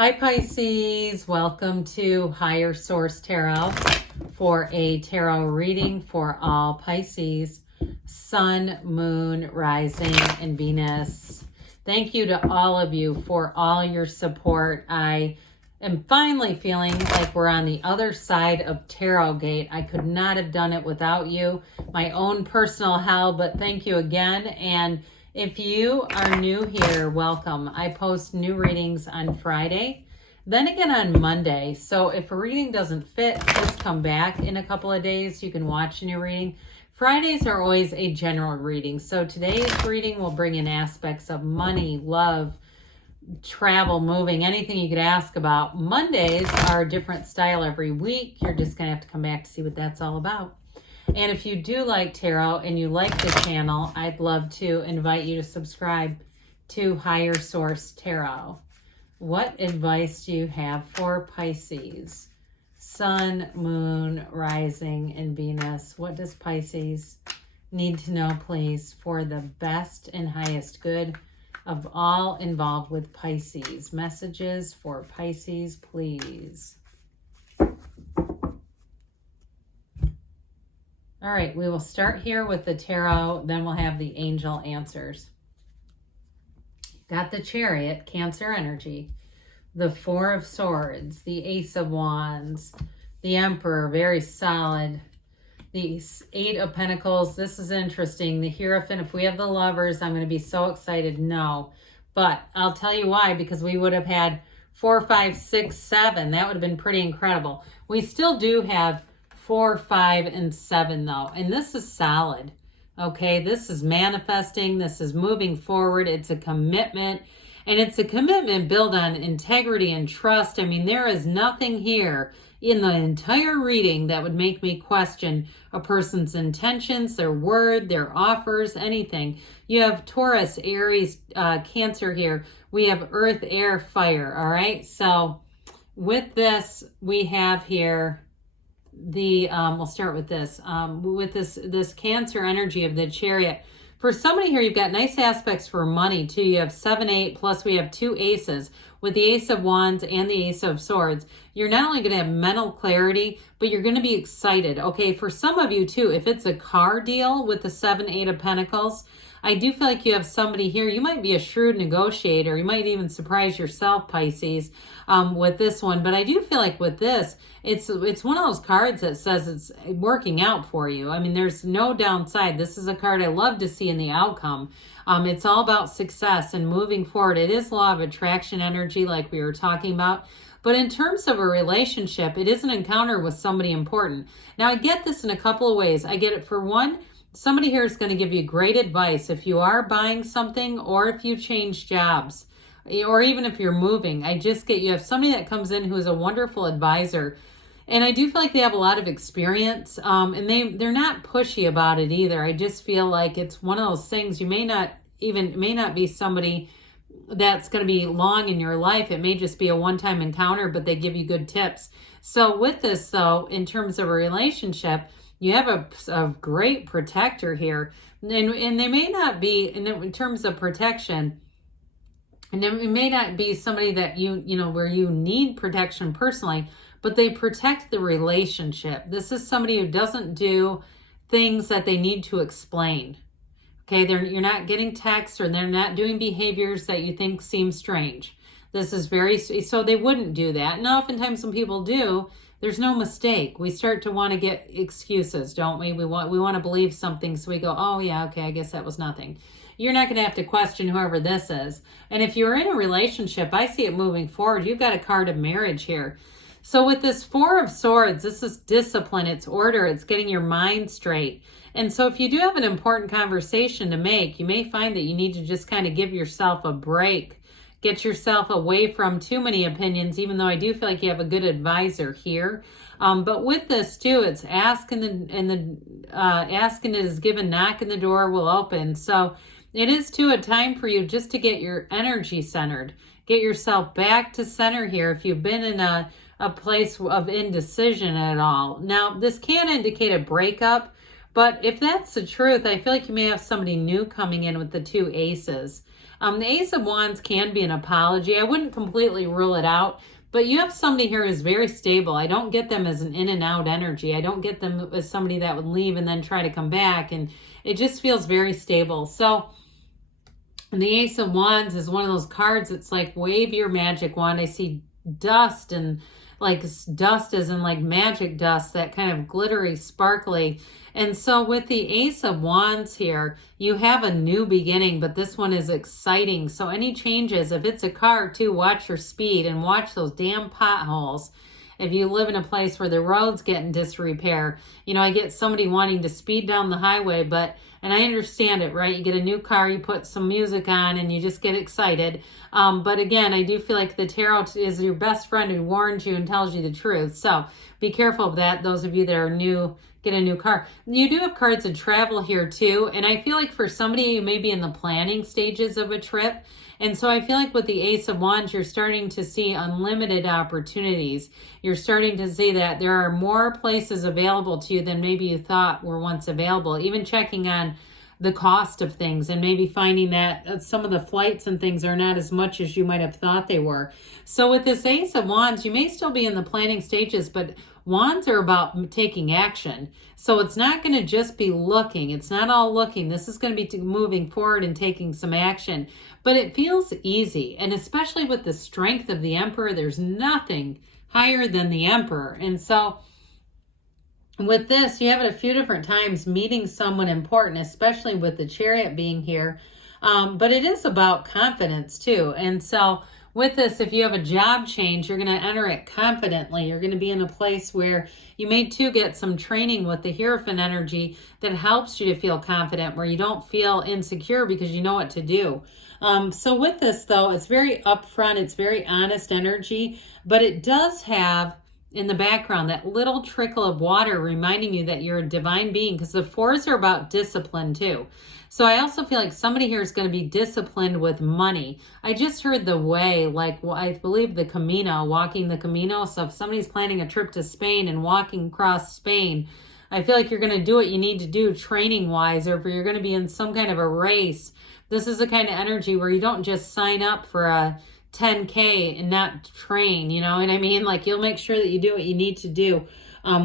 Hi Pisces, welcome to Higher Source Tarot for a tarot reading for all Pisces, Sun, Moon, Rising, and Venus. Thank you to all of you for all your support. I am finally feeling like we're on the other side of Tarot Gate. I could not have done it without you. My own personal hell, but thank you again. And if you are new here, welcome. I post new readings on Friday, then again on Monday. So if a reading doesn't fit, just come back in a couple of days. You can watch a new reading. Fridays are always a general reading. So today's reading will bring in aspects of money, love, travel, moving, anything you could ask about. Mondays are a different style every week. You're just going to have to come back to see what that's all about. And if you do like tarot and you like the channel, I'd love to invite you to subscribe to Higher Source Tarot. What advice do you have for Pisces? Sun, Moon, Rising, and Venus. What does Pisces need to know, please, for the best and highest good of all involved with Pisces? Messages for Pisces, please. All right, we will start here with the tarot, then we'll have the angel answers. Got the Chariot, Cancer energy, the Four of Swords, the Ace of Wands, the Emperor, very solid, the Eight of Pentacles. This is interesting. The Hierophant, if we have the Lovers, I'm going to be so excited. No, but I'll tell you why, because we would have had 4, 5, 6, 7. That would have been pretty incredible. We still do have 4, 5, and 7 though. And this is solid. Okay, this is manifesting. This is moving forward. It's a commitment. And it's a commitment built on integrity and trust. I mean, there is nothing here in the entire reading that would make me question a person's intentions, their word, their offers, anything. You have Taurus, Aries, Cancer here. We have Earth, Air, Fire. All right. So with this, we have here the we'll start with this this Cancer energy of the Chariot. For somebody here, you've got nice aspects for money too. You have 7, 8, plus we have 2 aces with the Ace of Wands and the Ace of Swords. You're not only going to have mental clarity, but you're going to be excited. Okay, for some of you too, if it's a car deal with the 7, 8 of Pentacles, I do feel like you have somebody here. You might be a shrewd negotiator. You might even surprise yourself, Pisces, with this one. But I do feel like with this, it's one of those cards that says it's working out for you. I mean, there's no downside. This is a card I love to see in the outcome. It's all about success and moving forward. It is law of attraction energy like we were talking about. But in terms of a relationship, it is an encounter with somebody important. Now, I get this in a couple of ways. I get it for one, somebody here is going to give you great advice if you are buying something or if you change jobs or even if you're moving. I just get you have somebody that comes in who is a wonderful advisor. And I do feel like they have a lot of experience and they're not pushy about it either. I just feel like it's one of those things it may not be somebody that's going to be long in your life. It may just be a one-time encounter, but they give you good tips. So with this though, in terms of a relationship, you have a great protector here. And they may not be, in terms of protection, and it may not be somebody that you know, where you need protection personally, but they protect the relationship. This is somebody who doesn't do things that they need to explain. Okay, you're not getting texts or they're not doing behaviors that you think seem strange. This is so they wouldn't do that. And oftentimes when people do, there's no mistake. We start to want to get excuses, don't we? We want to believe something, so we go, oh yeah, okay, I guess that was nothing. You're not going to have to question whoever this is. And if you're in a relationship, I see it moving forward. You've got a card of marriage here. So with this Four of Swords, this is discipline, it's order, it's getting your mind straight. And so if you do have an important conversation to make, you may find that you need to just kind of give yourself a break. Get yourself away from too many opinions, even though I do feel like you have a good advisor here. But with this too, it's asking asking is given, knocking the door will open. So it is too a time for you just to get your energy centered. Get yourself back to center here if you've been in a place of indecision at all. Now, this can indicate a breakup, but if that's the truth, I feel like you may have somebody new coming in with the 2 aces. The Ace of Wands can be an apology. I wouldn't completely rule it out, but you have somebody here who's very stable. I don't get them as an in and out energy. I don't get them as somebody that would leave and then try to come back. And it just feels very stable. So the Ace of Wands is one of those cards. It's like wave your magic wand. I see dust, and like dust as in like magic dust, that kind of glittery, sparkly. And so with the Ace of Wands here, you have a new beginning, but this one is exciting. So any changes, if it's a car too, watch your speed and watch those damn potholes. If you live in a place where the road's getting disrepair, you know, I get somebody wanting to speed down the highway, and I understand it, right? You get a new car, you put some music on, and you just get excited. But again, I do feel like the tarot is your best friend who warns you and tells you the truth. So be careful of that. Those of you that are new, get a new car. You do have cards of travel here too. And I feel like for somebody, you may be in the planning stages of a trip. And so I feel like with the Ace of Wands, you're starting to see unlimited opportunities. You're starting to see that there are more places available to you than maybe you thought were once available. Even checking on the cost of things and maybe finding that some of the flights and things are not as much as you might have thought they were. So with this Ace of Wands, you may still be in the planning stages, but Wands are about taking action. So it's not going to just be looking. It's not all looking. This is going to be moving forward and taking some action. But it feels easy. And especially with the strength of the Emperor, there's nothing higher than the Emperor. And so with this, you have it a few different times, meeting someone important, especially with the Chariot being here. But it is about confidence too. And so with this, if you have a job change, you're going to enter it confidently. You're going to be in a place where you may too get some training with the Hierophant energy that helps you to feel confident, where you don't feel insecure because you know what to do. So with this though, it's very upfront. It's very honest energy, but it does have in the background that little trickle of water reminding you that you're a divine being, because the fours are about discipline too. So I also feel like somebody here is going to be disciplined with money. I just heard the way, like I believe the Camino, walking the Camino. So if somebody's planning a trip to Spain and walking across Spain, I feel like you're going to do what you need to do training wise, or if you're going to be in some kind of a race, this is the kind of energy where you don't just sign up for a 10K and not train, you know what I mean? Like you'll make sure that you do what you need to do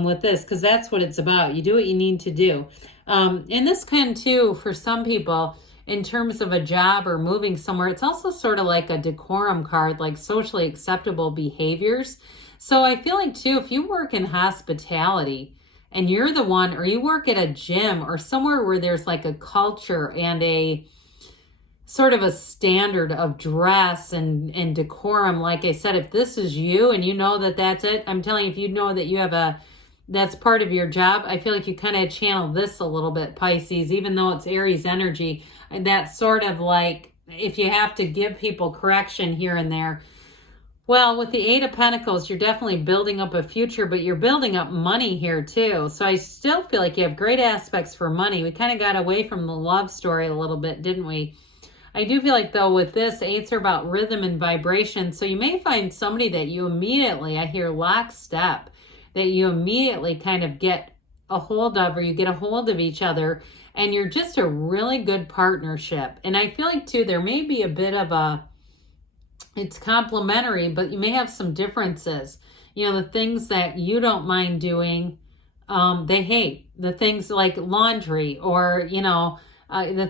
with this, because that's what it's about. You do what you need to do. And this can too, for some people, in terms of a job or moving somewhere, it's also sort of like a decorum card, like socially acceptable behaviors. So I feel like too, if you work in hospitality and you're the one, or you work at a gym or somewhere where there's like a culture and a sort of a standard of dress and decorum, like I said, if this is you and you know that that's it, I'm telling you, if you know that you have that's part of your job, I feel like you kind of channel this a little bit, Pisces, even though it's Aries energy. That's sort of like, if you have to give people correction here and there. Well, with the Eight of Pentacles, you're definitely building up a future, but you're building up money here too. So I still feel like you have great aspects for money. We kind of got away from the love story a little bit, didn't we? I do feel like though with this, eights are about rhythm and vibration. So you may find somebody that you immediately, I hear lockstep, that you immediately kind of get a hold of, or you get a hold of each other, and you're just a really good partnership. And I feel like too, there may be a bit of it's complementary, but you may have some differences. You know, the things that you don't mind doing, they hate. The things like laundry, or, you know, the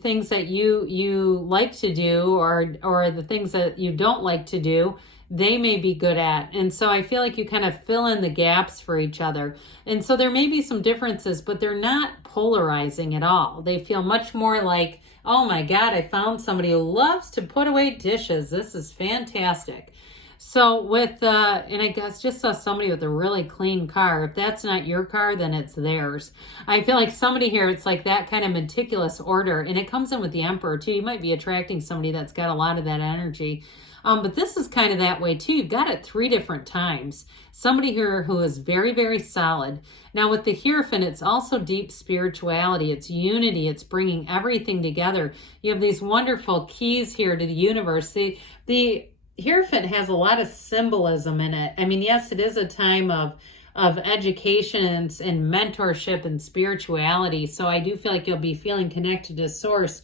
things that you like to do, or the things that you don't like to do, they may be good at. And so I feel like you kind of fill in the gaps for each other. And so there may be some differences, but they're not polarizing at all. They feel much more like, oh my God, I found somebody who loves to put away dishes. This is fantastic. So with, and I guess just saw somebody with a really clean car. If that's not your car, then it's theirs. I feel like somebody here, it's like that kind of meticulous order, and it comes in with the Emperor too. You might be attracting somebody that's got a lot of that energy. But this is kind of that way too. You've got it 3 different times. Somebody here who is very, very solid. Now with the Hierophant, it's also deep spirituality. It's unity. It's bringing everything together. You have these wonderful keys here to the universe. The Hierophant has a lot of symbolism in it. I mean, yes, it is a time of education and mentorship and spirituality. So I do feel like you'll be feeling connected to Source.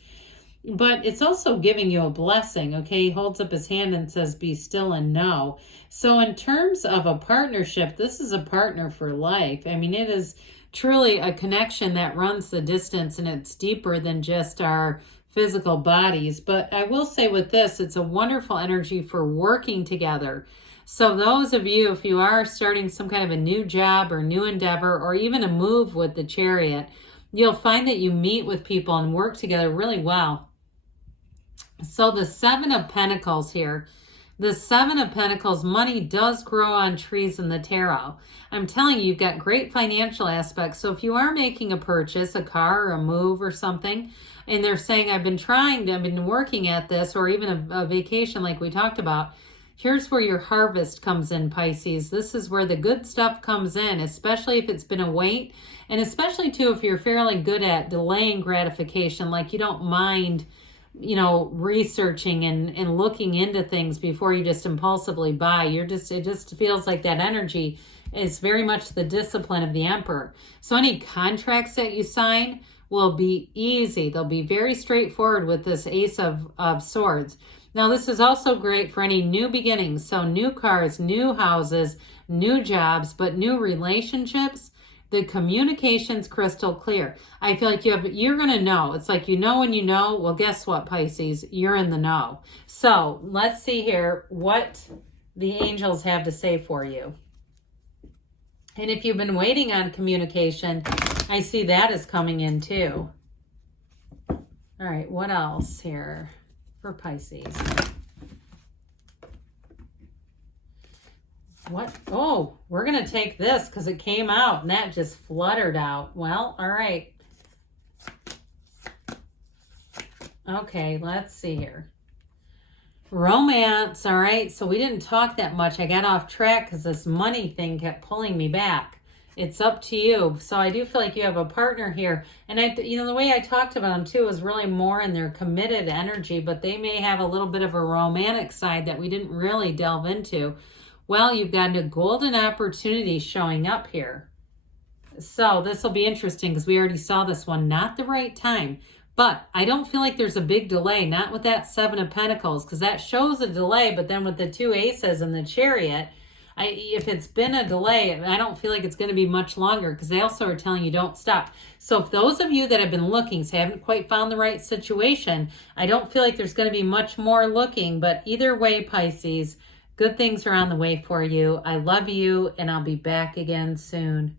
but it's also giving you a blessing, okay? He holds up his hand and says, be still and know. So in terms of a partnership, this is a partner for life. I mean, it is truly a connection that runs the distance, and it's deeper than just our physical bodies. But I will say with this, it's a wonderful energy for working together. So those of you, if you are starting some kind of a new job or new endeavor, or even a move with the Chariot, you'll find that you meet with people and work together really well. So the Seven of Pentacles here, the Seven of Pentacles, money does grow on trees in the tarot. I'm telling you, you've got great financial aspects. So if you are making a purchase, a car or a move or something, and they're saying, I've been working at this, or even a vacation like we talked about, here's where your harvest comes in, Pisces. This is where the good stuff comes in, especially if it's been a wait, and especially too if you're fairly good at delaying gratification, like you don't mind, you know, researching and looking into things before you just impulsively buy. It just feels like that energy is very much the discipline of the Emperor. So any contracts that you sign will be easy. They'll be very straightforward with this Ace of Swords. Now, this is also great for any new beginnings. So new cars, new houses, new jobs, but new relationships. The communication's crystal clear. I feel like you're going to know. It's like you know when you know. Well, guess what, Pisces? You're in the know. So let's see here what the angels have to say for you. And if you've been waiting on communication, I see that is coming in too. All right, what else here for Pisces? What? Oh, we're going to take this because it came out and that just fluttered out. Well, all right. Okay, let's see here. Romance, all right. So we didn't talk that much. I got off track because this money thing kept pulling me back. It's up to you. So I do feel like you have a partner here. And the way I talked about them too was really more in their committed energy, but they may have a little bit of a romantic side that we didn't really delve into. Well, you've got a golden opportunity showing up here. So this will be interesting because we already saw this one, not the right time. But I don't feel like there's a big delay, not with that Seven of Pentacles, because that shows a delay. But then with the two aces and the Chariot, if it's been a delay, I don't feel like it's going to be much longer because they also are telling you don't stop. So if those of you that have been looking, say haven't quite found the right situation, I don't feel like there's going to be much more looking. But either way, Pisces, good things are on the way for you. I love you, and I'll be back again soon.